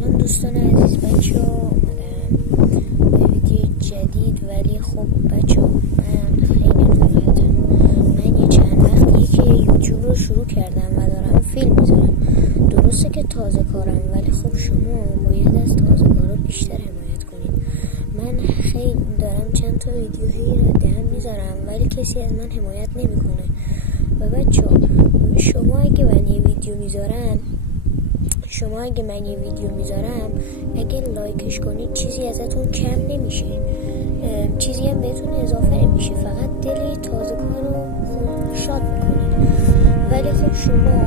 سلام دوستان عزیز، بچه ها اومدم به ویدیو جدید. ولی خب بچه ها من خیلی ناراحتم. من یه چند وقتیه که یوتیوب رو شروع کردم و دارم فیلم میذارم. درسته که تازه کارم، ولی خب شما باید از تازه کارا بیشتر حمایت کنید. من خیلی دارم چند تا ویدیوهایی رو دهم میذارم، ولی کسی از من حمایت نمیکنه. و بچه ها شما اگه من یه ویدیو میذارم اگه لایکش کنید چیزی ازتون کم نمیشه، چیزی هم بهتون اضافه نمیشه، فقط دل تازه کار رو شاد میکنید. ولی خب شما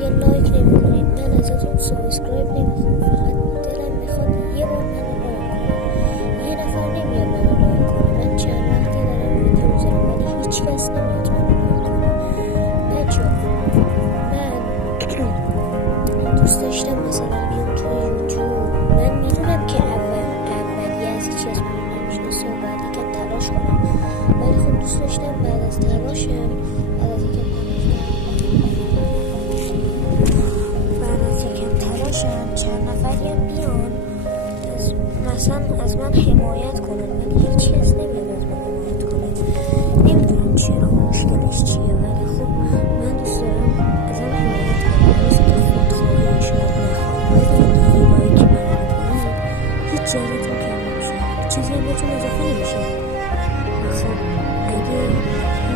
یه لایک نمیکنید، من ازتون سابسکرایب نمیخوام، فقط دلم میخواد یه بار منو لایک کنید. یه نفر نمیاد منو لایک کنه. من چند وقتی دارم ویدیو میذارم ولی هیچ کس نمیاد منو لایک کنه. بچه من دوست داشتم مثلا بیام توی یوتیوب. من میدونم که اولی از هیچ کس منو نمیشناسه و بعد یکم تلاش کنم، ولی خب دوست داشتم بعد از تلاشم چند نفری هم بیان مثلا از من حمایت کنن، ولی هیچ کس نمیاد از من حمایت کنه. نمیدونم چرا، مشکلش چیه، ولی خب من دوست دارم ازم حمایت کنم. درسته که خودخواهی شاید نخوام، ولی اگه یه لایک منو بکنید هیچ جایتون کم نمیشه، چیزی هم بهتون اضافه نمیشه. و خب اگه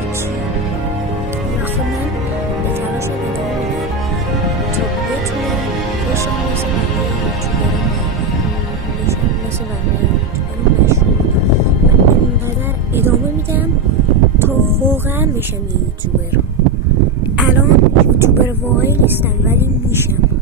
هیچی من به تلاشم ادامه میدم تا بتونم بشم مثل بقیه یوتیوبران مشهور. و اینقدر ادامه میدم تا واقعا بشم یه یوتیوبر. الان یوتیوبر واقعی نیستم ولی میشم.